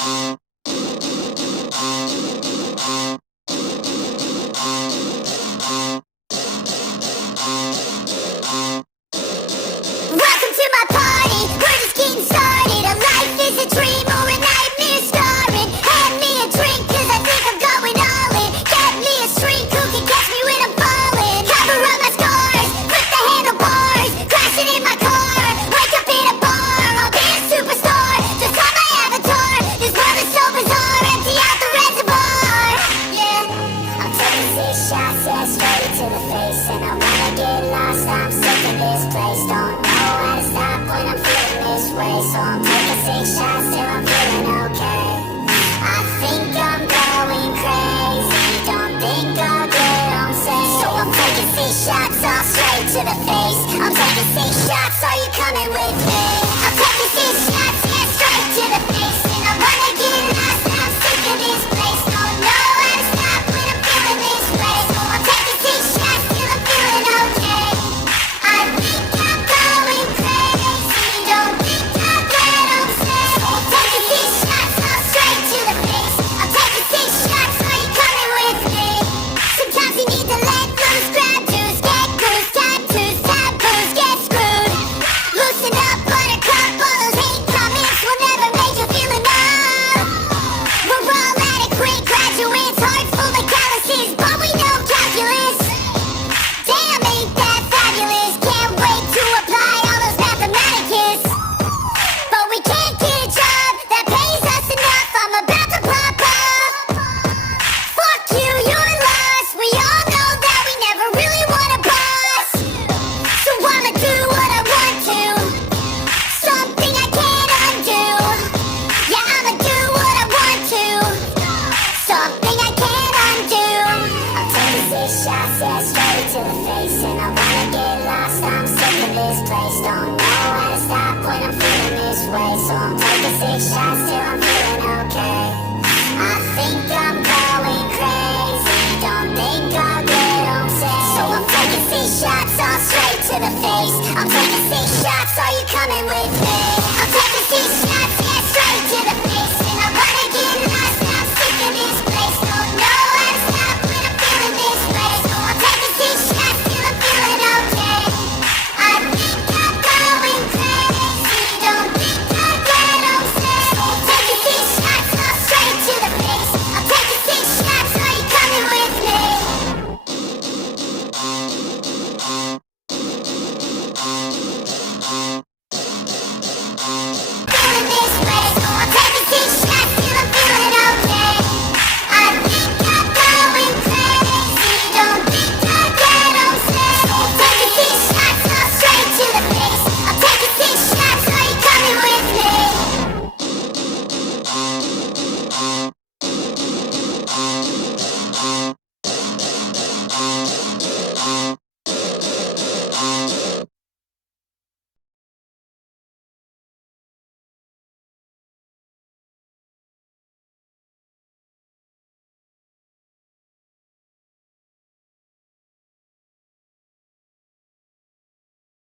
Welcome to my party, we're just getting started. A life is a dream or a nightmare starring. Hand me a drink cause I think I'm going all in. Get me a shrink who can catch me when I'm falling. Cover up my scars, flip the handlebars. Crashing in my car, wake up in a bar. I'll be a superstar, just on my avatar. This world is so bizarre, empty out the reservoir. Yeah, I'm taking 6 shots, yeah, straight to the face. And I wanna get lost, I'm sick of this place. Don't know how to stop when I'm feeling this way. So I'm taking 6 shots till I'm feeling okay. I think I'm going crazy, don't think I'll get on safe. So I'm taking 6 shots all straight to the face. I'm taking 6 shots, are you coming with me? I'm taking 6 shots, yeah, straight to the face. And I wanna get lost, I'm sick of this place. Don't know how to stop when I'm feeling this way. So I'm taking 6 shots till I'm feeling okay. I think I'm going crazy, don't think I'll get on safe. So I'm taking 6 shots all straight to the face. I'm taking 6 shots, are you coming with me? Sometimes you need to let loose, grab juice, get goose, tattoos, taboos, get screwed. Loosen up, buttercup, all those hate comments will never make you feel enough. We're all adequate graduates, heart full of calluses, but we know calculus. Damn, ain't that fabulous? Can't wait to apply all those mathematicus. But we can't get a job that pays us enough. I'm about to pop up. Fuck you, you're lost. We all know that we never really want a boss. So I'ma do what I want to, something I can't undo. Yeah, I'ma do what I want to, something I can't undo. I'm taking 6 shots, yeah, straight to the face. And I wanna get lost, I'm sick of this place. Don't know how to stop when I'm feeling this way. So I'm taking 6 shots